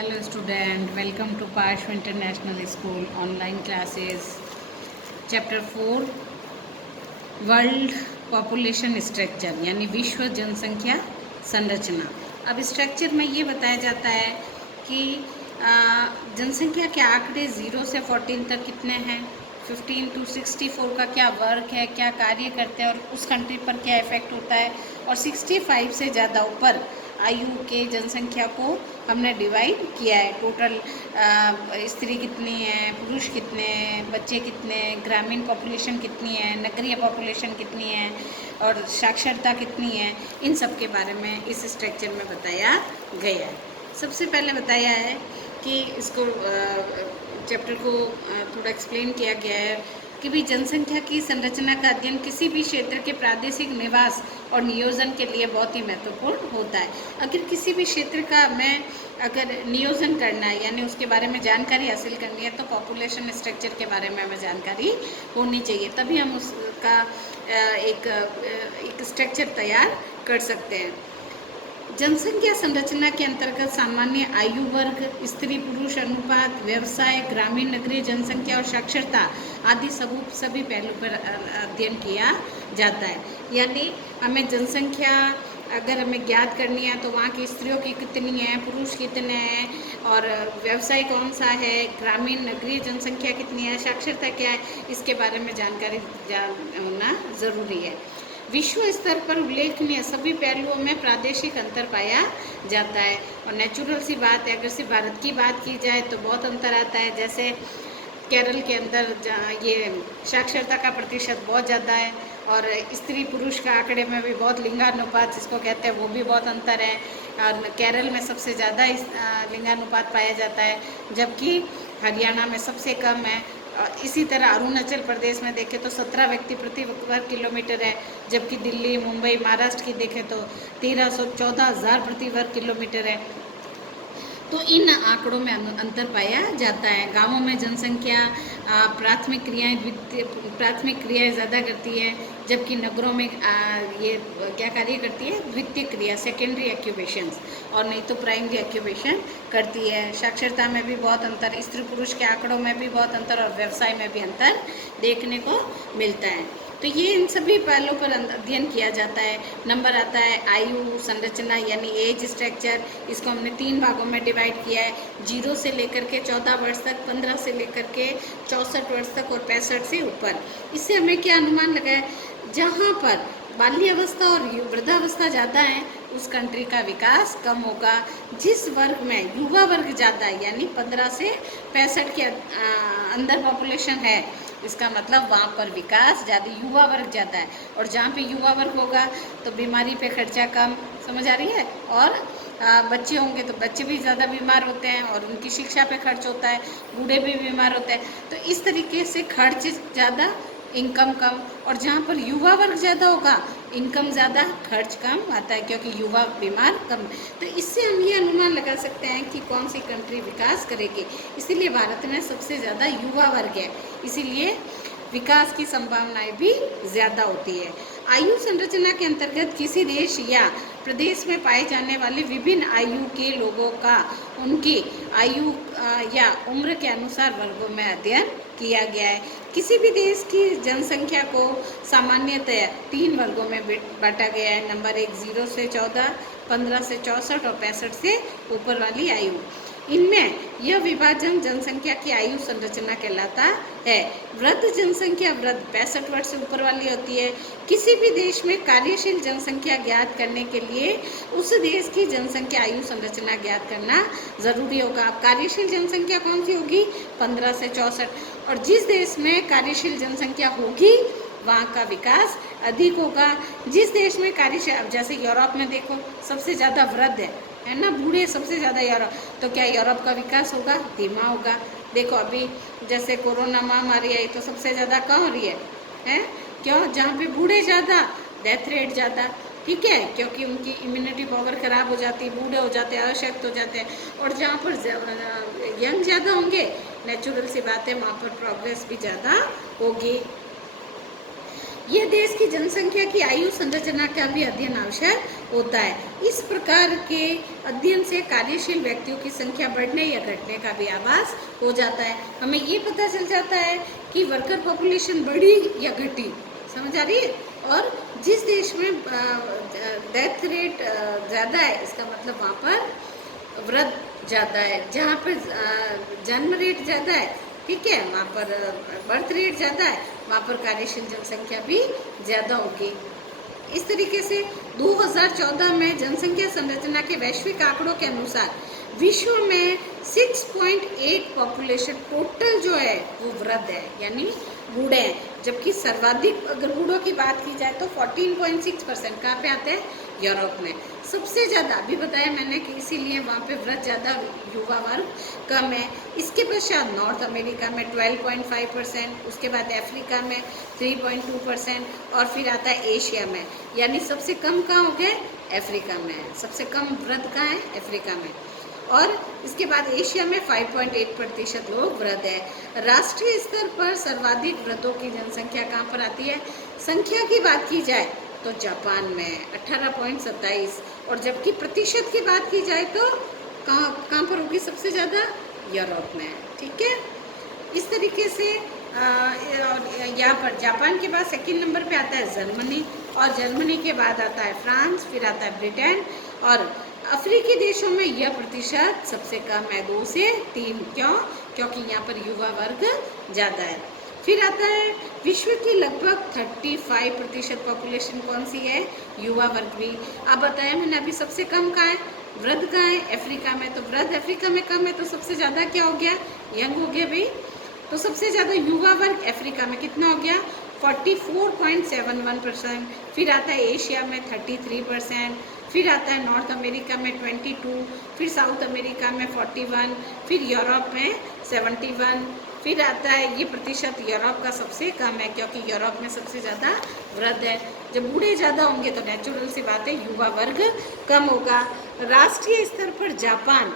Hello student, welcome to Parshv International School online classes. Chapter 4 world population structure यानी विश्व जनसंख्या संरचना। अब स्ट्रक्चर में ये बताया जाता है कि जनसंख्या के आंकड़े 0 से 14 तक कितने हैं, 15 to 64 का क्या वर्क है, क्या कार्य करते हैं और उस कंट्री पर क्या इफेक्ट होता है, और 65 से ज़्यादा ऊपर आयु के जनसंख्या को हमने डिवाइड किया है। टोटल स्त्री कितनी है, पुरुष कितने हैं, बच्चे कितने हैं, ग्रामीण पॉपुलेशन कितनी है, नगरीय पॉपुलेशन कितनी है और साक्षरता कितनी है, इन सब के बारे में इस स्ट्रक्चर में बताया गया है। सबसे पहले बताया है कि इसको चैप्टर को थोड़ा एक्सप्लेन किया गया है कि भी जनसंख्या की संरचना का अध्ययन किसी भी क्षेत्र के प्रादेशिक निवास और नियोजन के लिए बहुत ही महत्वपूर्ण होता है। अगर किसी भी क्षेत्र का अगर नियोजन करना है यानी उसके बारे में जानकारी हासिल करनी है तो पॉपुलेशन स्ट्रक्चर के बारे में हमें जानकारी होनी चाहिए, तभी हम उसका एक स्ट्रक्चर तैयार कर सकते हैं। जनसंख्या संरचना के अंतर्गत सामान्य आयु वर्ग, स्त्री पुरुष अनुपात, व्यवसाय, ग्रामीण नगरीय जनसंख्या और साक्षरता आदि सभी पहलू पर अध्ययन किया जाता है। यानी हमें जनसंख्या अगर हमें ज्ञात करनी है तो वहाँ की स्त्रियों की कितनी है, पुरुष कितने हैं और व्यवसाय कौन सा है, ग्रामीण नगरीय जनसंख्या कितनी है, साक्षरता क्या है, इसके बारे में जानकारी होना ज़रूरी है। विश्व स्तर पर उल्लेखनीय सभी पहलुओं में प्रादेशिक अंतर पाया जाता है और नेचुरल सी बात है, अगर सिर्फ भारत की बात की जाए तो बहुत अंतर आता है। जैसे केरल के अंदर ये साक्षरता का प्रतिशत बहुत ज़्यादा है और स्त्री पुरुष का आंकड़े में भी बहुत लिंगानुपात जिसको कहते हैं वो भी बहुत अंतर है और केरल में सबसे ज़्यादा लिंगानुपात पाया जाता है, जबकि हरियाणा में सबसे कम है। इसी तरह अरुणाचल प्रदेश में देखें तो 17 व्यक्ति प्रति वर्ग किलोमीटर है, जबकि दिल्ली, मुंबई, महाराष्ट्र की देखें तो 1314,000 प्रति वर्ग किलोमीटर है। तो इन आंकड़ों में अंतर पाया जाता है। गांवों में जनसंख्या प्राथमिक क्रियाएं ज़्यादा करती है, जबकि नगरों में ये क्या कार्य करती है, द्वितीय क्रिया सेकेंडरी एक्यूबेशंस, और नहीं तो प्राइमरी एक्यूबेशन करती है। साक्षरता में भी बहुत अंतर, स्त्री पुरुष के आंकड़ों में भी बहुत अंतर और व्यवसाय में भी अंतर देखने को मिलता है। तो ये इन सभी पहलुओं पर अध्ययन किया जाता है। नंबर आता है आयु संरचना यानी एज स्ट्रक्चर। इसको हमने 3 भागों में डिवाइड किया है, 0 से लेकर के 14 वर्ष तक, 15 से लेकर के 64 वर्ष तक और 65 से ऊपर। इससे हमें क्या अनुमान लगा है, जहाँ पर बाल्यावस्था और वृद्धावस्था ज़्यादा है उस कंट्री का विकास कम होगा। जिस वर्ग में युवा वर्ग ज़्यादा है यानी 15 से 65 के अंदर पॉपुलेशन है, इसका मतलब वहाँ पर विकास ज़्यादा, युवा वर्ग ज़्यादा है। और जहाँ पे युवा वर्ग होगा तो बीमारी पे खर्चा कम, समझ आ रही है, और बच्चे होंगे तो बच्चे भी ज़्यादा बीमार होते हैं और उनकी शिक्षा पे खर्च होता है, बूढ़े भी बीमार होते हैं। तो इस तरीके से खर्च ज़्यादा, इनकम कम, और जहाँ पर युवा वर्ग ज़्यादा होगा इनकम ज़्यादा, खर्च कम आता है क्योंकि युवा बीमार कम। तो इससे हम ये अनुमान लगा सकते हैं कि कौन सी कंट्री विकास करेगी। इसीलिए भारत में सबसे ज़्यादा युवा वर्ग है, इसीलिए विकास की संभावनाएं भी ज़्यादा होती है। आयु संरचना के अंतर्गत किसी देश या प्रदेश में पाए जाने वाले विभिन्न आयु के लोगों का उनकी आयु या उम्र के अनुसार वर्गों में अध्ययन किया गया है। किसी भी देश की जनसंख्या को सामान्यतया 3 वर्गों में बांटा गया है। नंबर 1 0 से 14, 15 से 64 और 65 से ऊपर वाली आयु। इनमें यह विभाजन जनसंख्या की आयु संरचना कहलाता है। वृद्ध जनसंख्या 65 वर्ष से ऊपर वाली होती है। किसी भी देश में कार्यशील जनसंख्या ज्ञात करने के लिए उस देश की जनसंख्या आयु संरचना ज्ञात करना जरूरी होगा। अब कार्यशील जनसंख्या कौन सी होगी, 15 से 64, और जिस देश में कार्यशील जनसंख्या होगी वहाँ का विकास अधिक होगा। जिस देश में कार्यशील, अब जैसे यूरोप में देखो सबसे ज़्यादा वृद्ध है ना, बूढ़े सबसे ज़्यादा यूरोप, तो क्या यूरोप का विकास होगा, धीमा होगा। देखो अभी जैसे कोरोना महामारी आई तो सबसे ज़्यादा कहाँ हो रही है? क्यों? जहाँ पे बूढ़े ज़्यादा, डेथ रेट ज़्यादा, ठीक है, क्योंकि उनकी इम्यूनिटी पावर ख़राब हो जाती है, बूढ़े हो जाते हैं, अशक्त हो जाते हैं। और जहाँ पर यंग ज़्यादा होंगे, नेचुरल सी बात है, वहाँ पर प्रोग्रेस भी ज़्यादा होगी। यह देश की जनसंख्या की आयु संरचना का भी अध्ययन आवश्यक होता है। इस प्रकार के अध्ययन से कार्यशील व्यक्तियों की संख्या बढ़ने या घटने का भी आभास हो जाता है। हमें ये पता चल जाता है कि वर्कर पॉपुलेशन बढ़ी या घटी, समझ आ रही है। और जिस देश में डेथ रेट ज़्यादा है, इसका मतलब वहाँ पर वृद्ध ज़्यादा है। जहाँ पर जन्म रेट ज़्यादा है, ठीक है, वहाँ पर बर्थ रेट ज़्यादा है, वहाँ पर कार्यशील जनसंख्या भी ज़्यादा होगी। इस तरीके से 2014 में जनसंख्या संरचना के वैश्विक आंकड़ों के अनुसार विश्व में 6.8 पॉपुलेशन टोटल जो है वो वृद्ध है, यानी बूढ़े हैं। जबकि सर्वाधिक अगर बूढ़ों की बात की जाए तो 14.6% कहाँ पे आते हैं, यूरोप में। सबसे ज़्यादा अभी बताया मैंने कि इसीलिए वहाँ पे वृद्ध ज़्यादा, युवा वर्ग कम है। इसके पश्चात नॉर्थ अमेरिका में 12.5%, उसके बाद अफ्रीका में 3.2% और फिर आता है एशिया में, यानी सबसे कम कहाँ हो गए, अफ्रीका में। सबसे कम वृद्ध कहाँ है, अफ्रीका में। और इसके बाद एशिया में 5.8% लोग वृद्ध है। राष्ट्रीय स्तर पर सर्वाधिक वृद्धों की जनसंख्या कहाँ पर आती है, संख्या की बात की जाए तो जापान में 18.27, और जबकि प्रतिशत की बात की जाए तो कहाँ पर होगी सबसे ज़्यादा, यूरोप में, ठीक है। इस तरीके से यहाँ पर जापान के बाद सेकंड नंबर पे आता है जर्मनी, और जर्मनी के बाद आता है फ्रांस, फिर आता है ब्रिटेन, और अफ्रीकी देशों में यह प्रतिशत सबसे कम है, 2 से 3। क्यों, क्योंकि यहाँ पर युवा वर्ग ज़्यादा है। फिर आता है विश्व की लगभग 35% पॉपुलेशन कौन सी है, युवा वर्ग भी। अब बताया मैंने अभी सबसे कम कहाँ है, वृद्ध कहाँ है, अफ्रीका में। तो वृद्ध अफ्रीका में कम है, तो सबसे ज़्यादा क्या हो गया, यंग हो गया भाई। तो सबसे ज़्यादा युवा वर्ग अफ्रीका में कितना हो गया, 44.71%। फिर आता है एशिया में 33%, फिर आता है नॉर्थ अमेरिका में 22, फिर साउथ अमेरिका में 41, फिर यूरोप में 71, फिर आता है ये प्रतिशत यूरोप का सबसे कम है, क्योंकि यूरोप में सबसे ज़्यादा वृद्ध है। जब बूढ़े ज़्यादा होंगे तो नेचुरल सी बात है युवा वर्ग कम होगा। राष्ट्रीय स्तर पर जापान,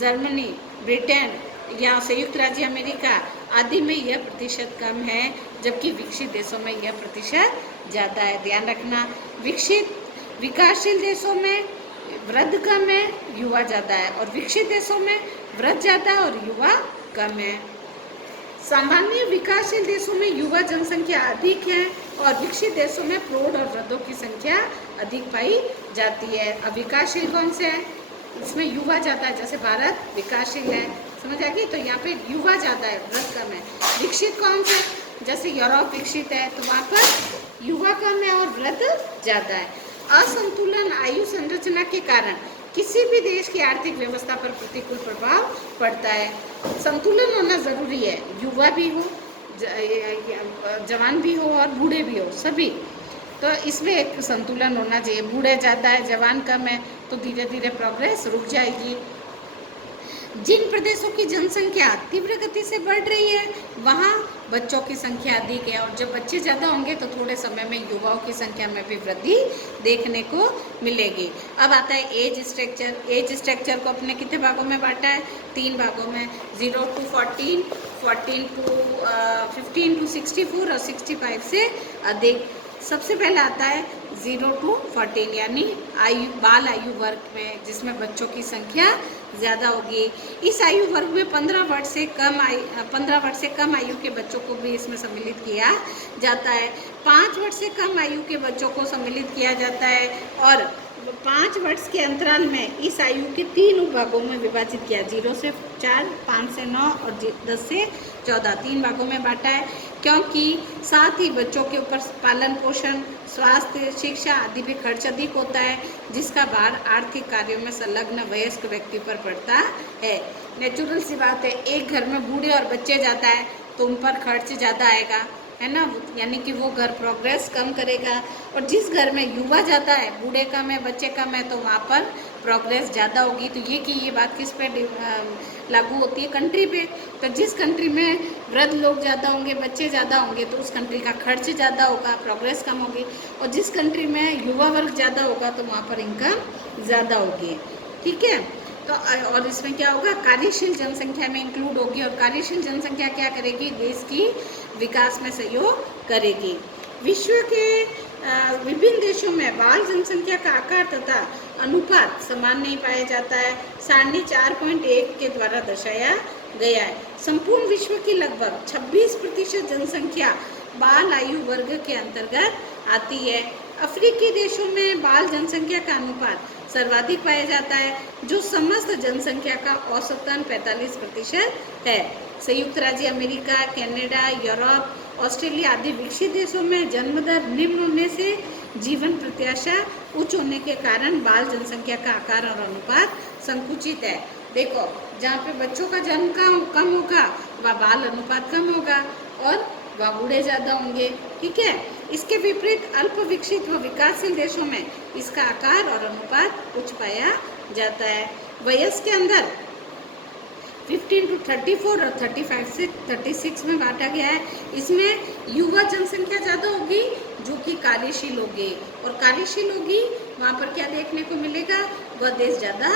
जर्मनी, ब्रिटेन या संयुक्त राज्य अमेरिका आदि में यह प्रतिशत कम है, जबकि विकसित देशों में यह प्रतिशत ज़्यादा है। ध्यान रखना, विकासशील देशों में वृद्ध कम है, युवा ज़्यादा है, और विकसित देशों में वृद्ध ज़्यादा है और युवा कम है। सामान्य विकासशील देशों में युवा जनसंख्या अधिक है और विकसित देशों में प्रौढ़ और वृद्धों की संख्या अधिक पाई जाती है। अब विकासशील कौन से है, इसमें युवा ज़्यादा है, जैसे भारत विकासशील है, समझ आ गई, तो यहाँ पे युवा ज़्यादा है, वृद्ध कम है। विकसित कौन से, जैसे यूरोप विकसित है, तो वहाँ पर युवा कम है और वृद्ध ज़्यादा है। असंतुलन आयु संरचना के कारण किसी भी देश की आर्थिक व्यवस्था पर प्रतिकूल प्रभाव पड़ता है। संतुलन होना ज़रूरी है, युवा भी हो, जवान भी हो और बूढ़े भी हो, सभी। तो इसमें एक संतुलन होना चाहिए। बूढ़े ज़्यादा है, जवान कम है, तो धीरे धीरे प्रोग्रेस रुक जाएगी। जिन प्रदेशों की जनसंख्या तीव्र गति से बढ़ रही है वहाँ बच्चों की संख्या अधिक है, और जब बच्चे ज़्यादा होंगे तो थोड़े समय में युवाओं की संख्या में भी वृद्धि देखने को मिलेगी। अब आता है एज स्ट्रक्चर। एज स्ट्रक्चर को अपने कितने भागों में बांटा है, 3 भागों में, 0 to 14, 14 to 15 to 64 और 65 से अधिक। सबसे पहले आता है 0 to 14, यानी बाल आयु वर्ग में, जिसमें बच्चों की संख्या ज़्यादा होगी। इस आयु वर्ग में 15 वर्ष से कम आयु के बच्चों को भी इसमें सम्मिलित किया जाता है। 5 वर्ष से कम आयु के बच्चों को सम्मिलित किया जाता है, और 5 वर्ष के अंतराल में इस आयु के 3 उपभागों में विभाजित किया, 0 से 4, 5 से 9 और 10 से 14, 3 भागों में बांटा है, क्योंकि साथ ही बच्चों के ऊपर पालन पोषण, स्वास्थ्य, शिक्षा आदि भी खर्च अधिक होता है, जिसका भार आर्थिक कार्यों में संलग्न वयस्क व्यक्ति पर पड़ता है। नेचुरल सी बात है, एक घर में बूढ़े और बच्चे ज़्यादा है तो उन पर खर्च ज़्यादा आएगा, है ना, यानी कि वो घर प्रोग्रेस कम करेगा। और जिस घर में युवा ज़्यादा है, बूढ़े कम है, बच्चे कम है, तो वहाँ पर प्रोग्रेस ज़्यादा होगी। तो ये कि ये बात किस पे लागू होती है, कंट्री पे। तो जिस कंट्री में वृद्ध लोग ज़्यादा होंगे, बच्चे ज़्यादा होंगे, तो उस कंट्री का खर्च ज़्यादा होगा, प्रोग्रेस कम होगी। और जिस कंट्री में युवा वर्ग ज़्यादा होगा तो वहाँ पर इनकम ज़्यादा होगी, ठीक है। तो और इसमें क्या होगा, कार्यशील जनसंख्या में इंक्लूड होगी, और कार्यशील जनसंख्या क्या करेगी, देश की विकास में सहयोग करेगी। विश्व के विभिन्न देशों में बाल जनसंख्या का आकार तथा अनुपात समान नहीं पाया जाता है। सारणी 4.1 के द्वारा दर्शाया गया है। संपूर्ण विश्व की लगभग 26% जनसंख्या बाल आयु वर्ग के अंतर्गत आती है। अफ्रीकी देशों में बाल जनसंख्या का अनुपात सर्वाधिक पाया जाता है, जो समस्त जनसंख्या का औसतन 45% है। संयुक्त राज्य अमेरिका, कनाडा, यूरोप, ऑस्ट्रेलिया आदि विकसित देशों में जन्म दर निम्न होने से जीवन प्रत्याशा उच्च होने के कारण बाल जनसंख्या का आकार और अनुपात संकुचित है। देखो, जहाँ पे बच्चों का जन्म कम होगा वह बाल अनुपात कम होगा और वह बूढ़े ज़्यादा होंगे। ठीक है। इसके विपरीत अल्प विकसित व विकासशील देशों में इसका आकार और अनुपात उच्च पाया जाता है। वयस्क के अंदर 15 to 34 और 35 से 36 में बांटा गया है। इसमें युवा जनसंख्या ज़्यादा होगी जो कि कार्यशील होगी, और कार्यशील होगी वहाँ पर क्या देखने को मिलेगा, वह देश ज़्यादा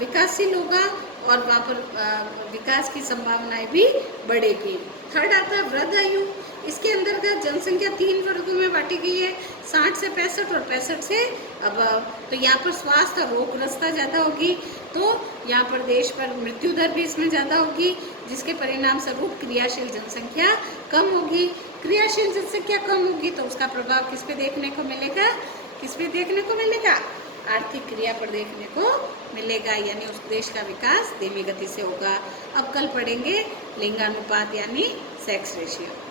विकासशील होगा और वहाँ पर विकास की संभावनाएं भी बढ़ेगी। थर्ड आता है वृद्ध आयु। इसके अंतर्गत जनसंख्या 3 वर्गों में बांटी गई है, 60 से 65 और 65 से अब। तो यहाँ पर स्वास्थ्य और रोगग्रस्तता ज़्यादा होगी, तो यहाँ पर देश पर मृत्यु दर भी इसमें ज़्यादा होगी, जिसके परिणाम स्वरूप क्रियाशील जनसंख्या कम होगी। क्रियाशील जनसंख्या कम होगी तो उसका प्रभाव किस पे देखने को मिलेगा, किस पे देखने को मिलेगा, आर्थिक क्रिया पर देखने को मिलेगा, यानी उस देश का विकास धीमी गति से होगा। अब कल पढ़ेंगे लिंगानुपात यानी सेक्स रेशियो।